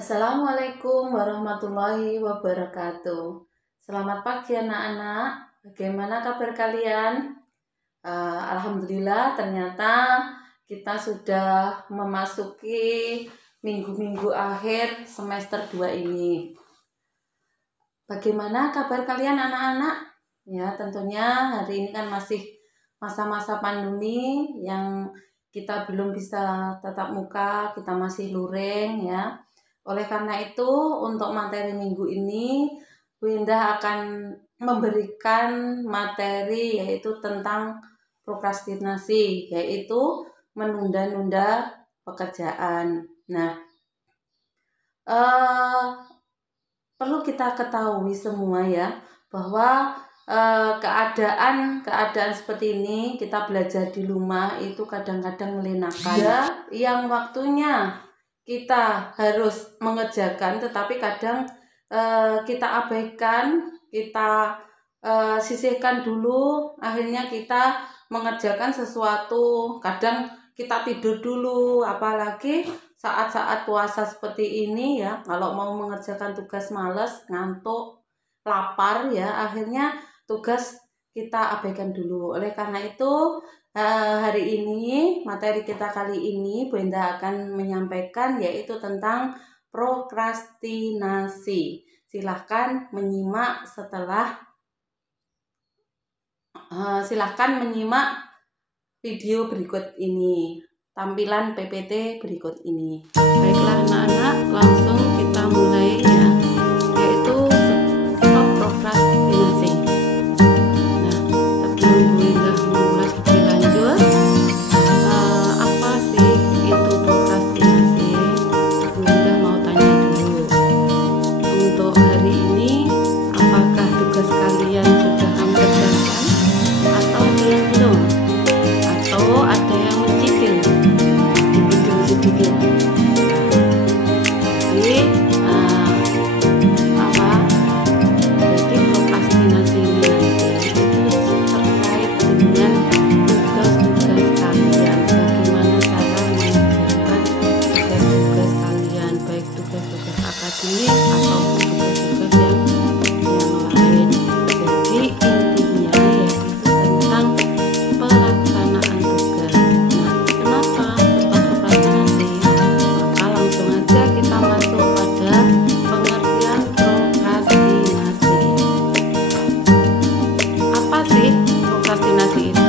Assalamualaikum warahmatullahi wabarakatuh. Selamat pagi anak-anak. Bagaimana kabar kalian? Alhamdulillah ternyata kita sudah memasuki minggu-minggu akhir semester 2 ini. Bagaimana kabar kalian anak-anak? Ya, tentunya hari ini kan masih masa-masa pandemi yang kita belum bisa tatap muka, kita masih luring ya. Oleh karena itu, untuk materi minggu ini, Bu Indah akan memberikan materi yaitu tentang prokrastinasi, yaitu menunda-nunda pekerjaan. Nah, perlu kita ketahui semua ya, bahwa keadaan seperti ini, kita belajar di rumah itu kadang-kadang melenakan. Ada yang waktunya kita harus mengerjakan, tetapi kadang kita abaikan, kita sisihkan dulu, akhirnya kita mengerjakan sesuatu, kadang kita tidur dulu, apalagi saat-saat puasa seperti ini ya, kalau mau mengerjakan tugas males, ngantuk, lapar ya, akhirnya tugas kita abaikan dulu. Oleh karena itu hari ini, materi kita kali ini Bu Indah akan menyampaikan yaitu tentang prokrastinasi. Silahkan menyimak video berikut ini, tampilan PPT berikut ini. Baiklah anak-anak, langsung kita mulai ya, yaitu stop prokrastinasi. Nah, sebelum Bu Indah mengulas lebih lanjut, apa sih itu prokrastinasi? Bu Indah mau tanya dulu. Untuk hari ini, apakah tugas kalian sudah kamu kerjakan atau belum? Atau ada yang mencicil, dipinjam sedikit? Jadi jadi prokrastinasi ini nanti itu terkait dengan tugas-tugas kalian, bagaimana cara mengerjakan tugas-tugas kalian, baik tugas-tugas akademik atau tugas-tugas yang lain. Jadi intinya yaitu tentang pelaksanaan tugas. Nah, kenapa stop prokrastinasi? Maka langsung aja kita masuk pada pengertian prokrastinasi. Apa sih prokrastinasi itu?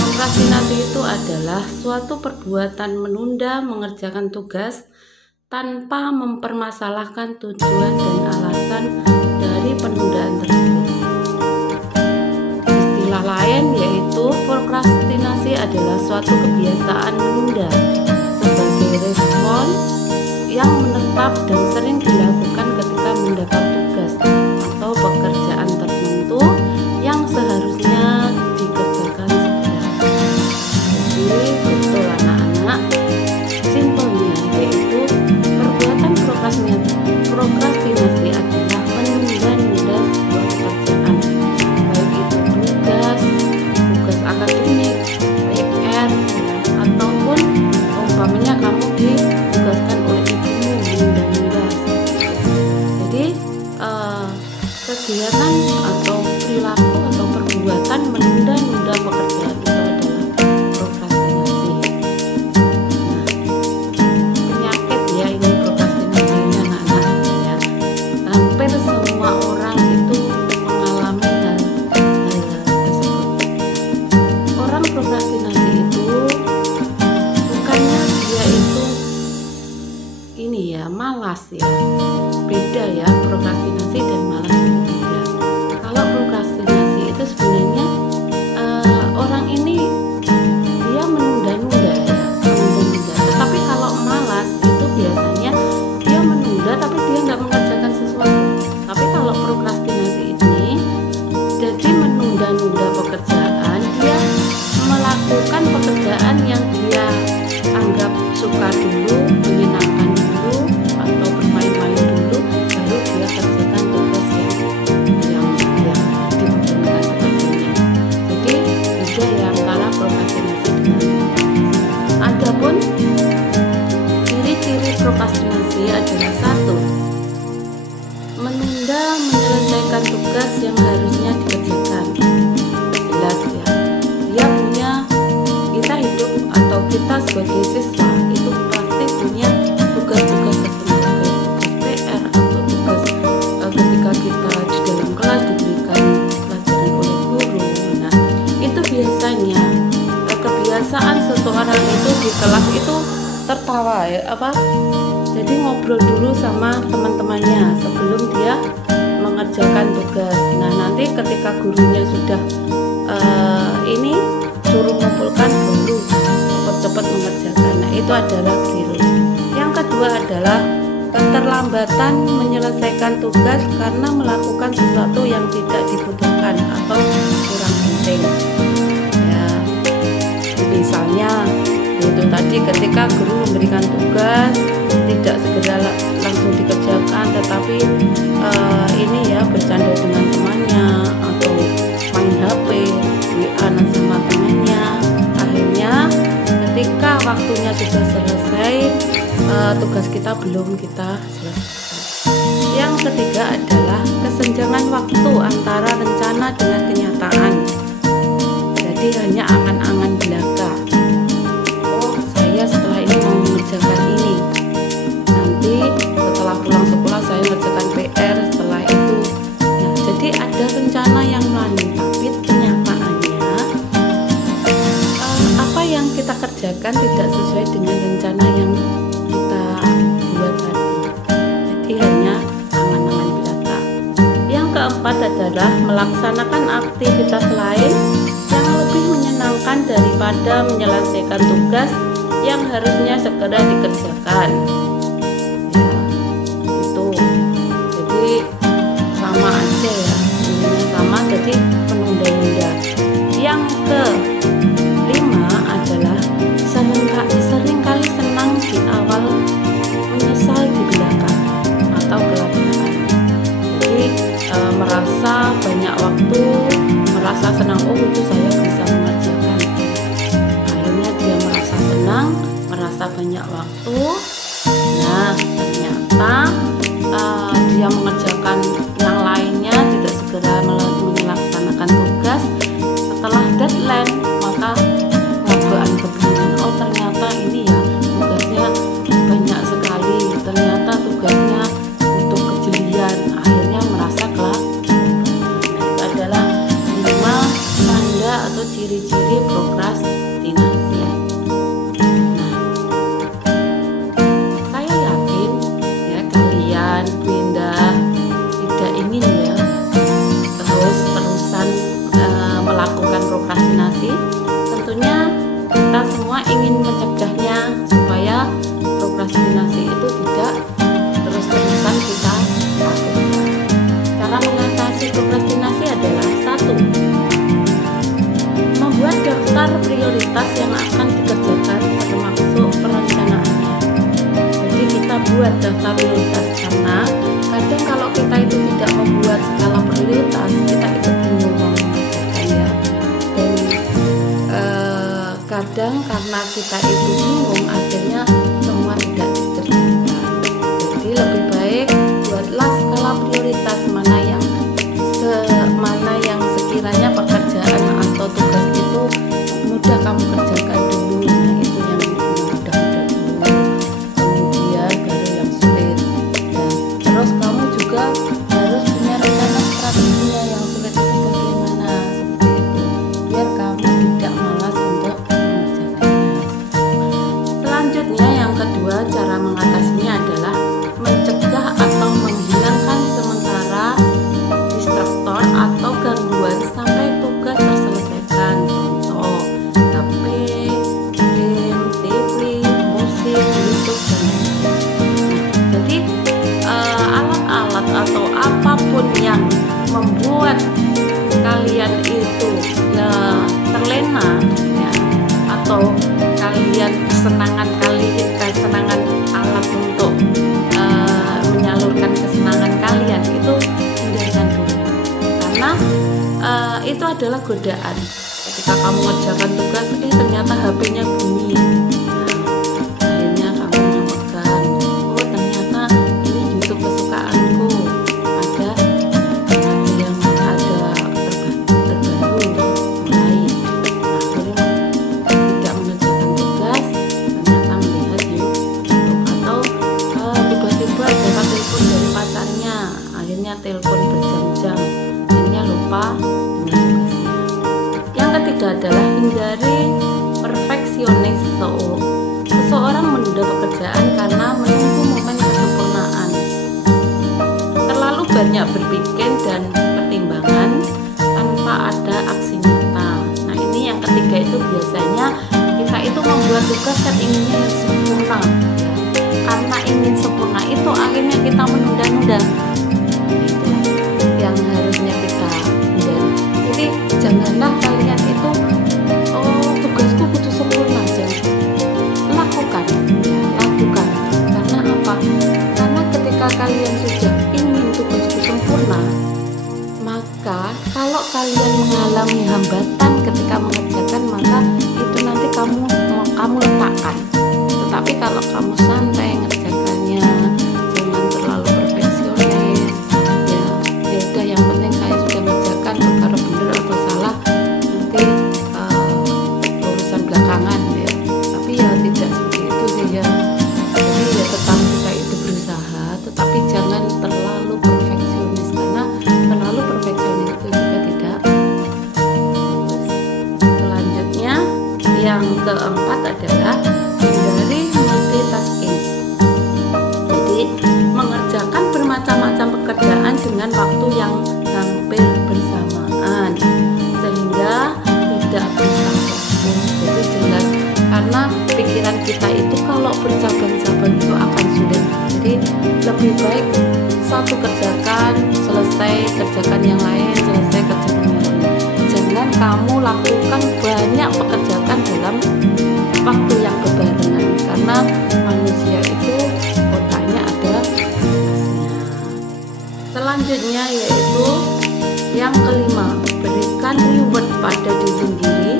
Prokrastinasi itu adalah suatu perbuatan menunda mengerjakan tugas tanpa mempermasalahkan tujuan dan alasan dari penundaan tersebut. Istilah lain yaitu prokrastinasi adalah suatu kebiasaan menunda sebagai respon yang menetap dan sering dilakukan ketika mendapat tugas atau pekerjaan tertentu yang seharusnya dikerjakan segera. Jadi betul anak-anak, simpelnya yaitu perbuatan prokrastinasi adalah menunda-nunda sebuah pekerjaan, baik itu tugas akademik, PR, ataupun umpamanya kamu ditugaskan oleh ibumu menunda-nunda. Jadi kegiatan atau perilaku atau perbuatan menunda-nunda pekerjaan itu adalah prokrastinasi. Penyakit ya ini prokrastinasi ini anak-anak ya. Hampir semua orang itu mengalami hal tersebut. Orang prokrastinasi itu bukannya dia itu ini ya malas ya. Beda ya, prokrastinasi dan malas itu beda. Kalau prokrastinasi itu sebenarnya orang ini dia menunda-nunda ya, menunda-nunda. Tetapi kalau malas itu biasanya dia menunda tapi dia nggak mengerjakan sesuatu. Tapi kalau prokrastinasi ini jadi menunda-nunda pekerjaan, dia melakukan pekerjaan yang dia anggap suka dulu, menyenangkan dulu, atau bermain-main dulu, baru dia kerjakan tugas yang dibutuhkan sebagainya. kita sebagai siswa itu pasti punya tugas-tugas tertentu, baik PR atau tugas ketika kita di dalam kelas diberikan pelajaran oleh guru. Nah, itu biasanya kebiasaan seseorang itu di kelas itu tertawa jadi ngobrol dulu sama teman-temannya sebelum dia mengerjakan tugas. Nah, nanti ketika gurunya sudah suruh ngumpulkan baru cepat-cepat mengerjakan. Nah, itu adalah keliru. Yang kedua adalah keterlambatan menyelesaikan tugas karena melakukan sesuatu yang tidak dibutuhkan atau kurang penting. Ya, misalnya itu tadi ketika guru memberikan tugas tidak segera langsung dikerjakan, tetapi bercanda dengan temannya atau main HP, WA sama temannya. Akhirnya ketika waktunya sudah selesai, tugas kita belum kita selesai. Yang ketiga adalah kesenjangan waktu antara rencana dengan kenyataan. Jadi hanya angan-angan belaka. Oh, saya setelah ini mau mengerjakan ini. Nanti setelah pulang sekolah saya mengerjakan PR setelah itu. Nah, jadi ada rencana yang lain, tapi kenyataannya apa yang kita kerjakan tidak sesuai dengan rencana yang kita buat tadi. Jadi hanya angan-angan belaka. Yang keempat adalah melaksanakan aktivitas lain yang lebih menyenangkan daripada menyelesaikan tugas yang harusnya segera dikerjakan. Ya, itu. Jadi sama aja ya, intinya sama, jadi menunda-nunda. Yang kelima adalah seringkali senang di awal, menyesal di belakang atau belakangan. Jadi merasa banyak waktu, merasa senang, oh itu saya bisa mengerjakan. Akhirnya dia merasa senang, merasa banyak waktu. Nah, ternyata dia mengerjakan yang lainnya, tidak segera melaksanakan tugas. Setelah deadline, maka kebingungan, oh ternyata ini ya tugasnya banyak sekali, ternyata tugasnya untuk kejelian. Akhirnya merasa kelaparan. Nah, itu adalah 5 tanda atau ciri-ciri prokrastinasi. Nah, saya yakin ya kalian pindah tidak ingin ya terus-terusan melakukan prokrastinasi. Tentunya kita semua ingin mencegahnya supaya prokrastinasi itu tidak terus-terusan kita lakukan. Cara mengatasi prokrastinasi adalah 1. Membuat daftar prioritas yang akan dikerjakan termasuk perencanaannya. Jadi kita buat daftar prioritas, karena kadang kalau kita itu tidak membuat skala prioritas, kita itu bingung mau mengerjakan ya. Dan kadang karena kita itu bingung, akhirnya semua tidak dikerjakan. Jadi lebih baik buatlah skala prioritas mana yang sekiranya pekerjaan atau tugas itu mudah kamu kerjakan dulu. Nah, itu yang mudah-mudah dulu, kemudian baru yang sulit. Dan terus kamu juga harus punya rencana strateginya, yang sulit itu bagaimana, seperti itu, biar kamu tidak malas untuk mengerjakannya. Selanjutnya yang kedua, cara mengatasinya adalah mencegah atau menghilangkan sementara distraktor atau gangguan sampai tugas terselesaikan. Contoh HP, game, TV, musik, YouTube, dan lain-lain. Jadi alat-alat atau apapun yang membuat kalian itu ya terlena ya, atau kalian kesenangan alat untuk menyalurkan kesenangan kalian itu hindarkan dulu, karena itu adalah godaan. Ketika kamu mengerjakan tugas, ternyata HP-nya bunyi. Nah, akhirnya kamu memegang, oh ternyata ini YouTube kesukaanku, ada yang terbaru mulai. Nah, akhirnya tidak mengerjakan tugas, membuat tugas kan inginnya yang sempurna ya. Karena ingin sempurna itu akhirnya kita menunda-nunda. Itulah yang harusnya kita hindari. Jadi janganlah kalian itu tugasku kudu sempurna, jangan. Lakukan ya, lakukan. Karena apa? Karena ketika kalian sudah ingin tugasku sempurna, maka kalau kalian mengalami hambatan ketika mengerjakan, maka itu nanti kamu letakkan. Tetapi kalau kamu santai ngerjakannya, jangan terlalu perfeksionis ya udah, yang penting saya sudah ngerjakan, perkara benar atau salah nanti urusan belakangan ya. Tapi ya tidak seperti itu sih ya. Jadi ya tetap kita itu berusaha, tetapi jangan terlalu perfeksionis, karena terlalu perfeksionis itu juga tidak bagus. Selanjutnya yang keempat adalah hindari multitasking. Jadi mengerjakan bermacam-macam pekerjaan dengan waktu yang hampir bersamaan sehingga tidak bisa fokus. Jadi jelas, karena pikiran kita itu kalau bercabang-cabang itu akan sulit. Jadi lebih baik satu kerjakan, selesai, kerjakan yang lain, selesai, kerjakan yang lain. Jangan kamu lakukan banyak pekerjaan dalam waktu yang berbarengan, karena manusia itu otaknya ada batasnya. Selanjutnya yaitu yang kelima, berikan reward pada diri sendiri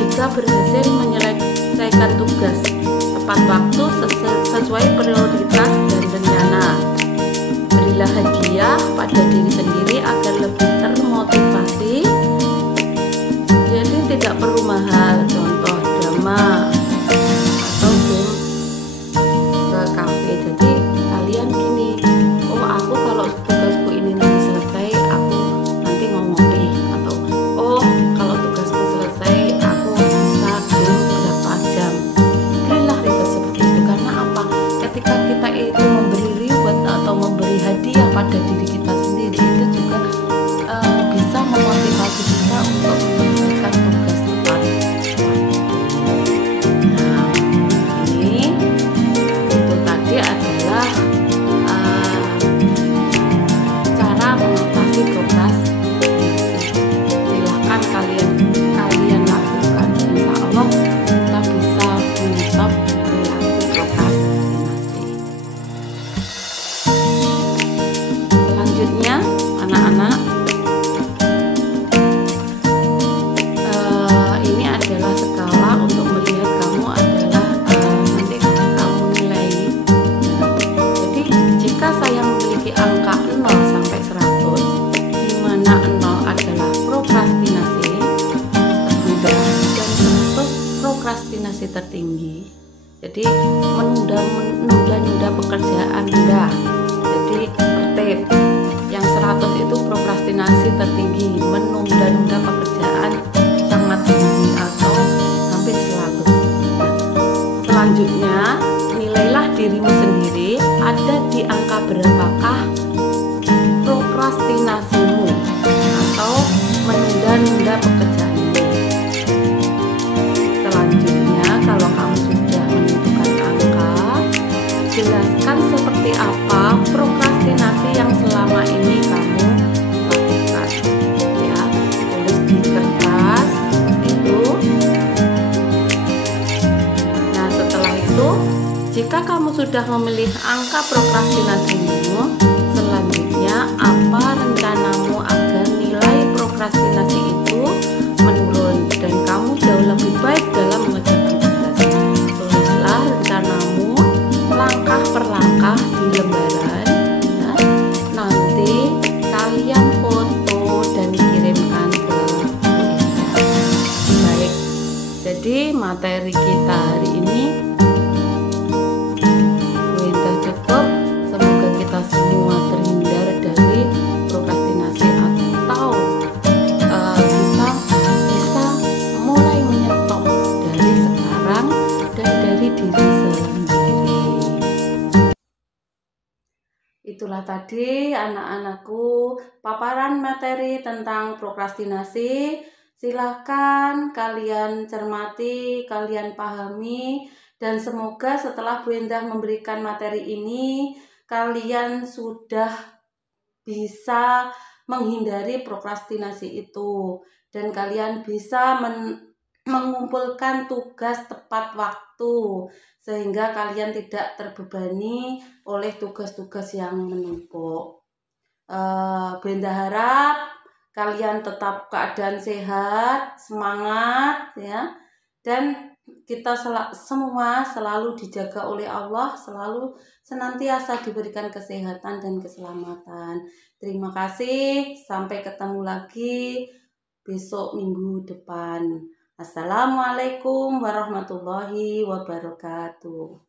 jika berhasil menyelesaikan tugas tepat waktu sesuai prioritas dan rencana. Berilah hadiah pada diri sendiri agar lebih termotivasi. Jadi tidak perlu mahal, contoh drama atau game ke kafe. Jadi kalian gini, aku kalau tugasku ini nanti selesai, aku nanti mau ngopi, atau kalau tugasku selesai aku bisa game berapa jam. Berilah reward seperti itu. Karena apa? Ketika kita itu memberi reward atau memberi hadiah pada diri kita sendiri, itu juga bisa memotivasi kita untuk menyelesaikan tugas tepat waktu. Nah, itu tadi adalah cara mengatasi prokrastinasi. Silahkan kalian lakukan. Insya Allah kita bisa menyetop perilaku prokrastinasi. Selanjutnya anak-anak, ini adalah skala untuk melihat kamu adalah nanti kamu nilai. Jadi jika saya memiliki angka 0 sampai 100, di mana 0 adalah prokrastinasi termudah dan 100 prokrastinasi tertinggi. Jadi menunda-nunda pekerjaan rendah. Jadi tertib. Yang 100 itu prokrastinasi tertinggi, menunda-nunda pekerjaan sangat tinggi atau hampir selalu. Selanjutnya, nilailah dirimu sendiri ada di angka berapakah prokrastinasimu atau menunda-nunda pekerjaanmu. Selanjutnya, kalau kamu sudah menentukan angka, jelaskan seperti apa prokrastinasi yang selama ini kamu lakukan ya. Tulis di kertas seperti itu. Nah, setelah itu jika kamu sudah memilih angka prokrastinasimu, selanjutnya apa rencanamu agar nilai prokrastinasi itu menurun dan kamu jauh lebih baik dalam mengerjakan tugas. Tulislah rencanamu langkah per langkah di lembaran ya. Nanti kalian foto dan kirimkan ke Bu Indah. Baik, jadi materi kita hari ini Bu Indah cukup. Semoga kita semua terhindar dari prokrastinasi atau kita bisa mulai menyetop dari sekarang dan dari diri sendiri. Itulah tadi anak-anakku paparan materi tentang prokrastinasi. Silahkan kalian cermati, kalian pahami, dan semoga setelah Bu Endah memberikan materi ini, kalian sudah bisa menghindari prokrastinasi itu, dan kalian bisa mengumpulkan tugas tepat waktu, sehingga kalian tidak terbebani oleh tugas-tugas yang menumpuk. Bu Endah harap kalian tetap keadaan sehat, semangat ya, dan kita semua selalu dijaga oleh Allah, selalu senantiasa diberikan kesehatan dan keselamatan. Terima kasih, sampai ketemu lagi besok minggu depan. Assalamualaikum warahmatullahi wabarakatuh.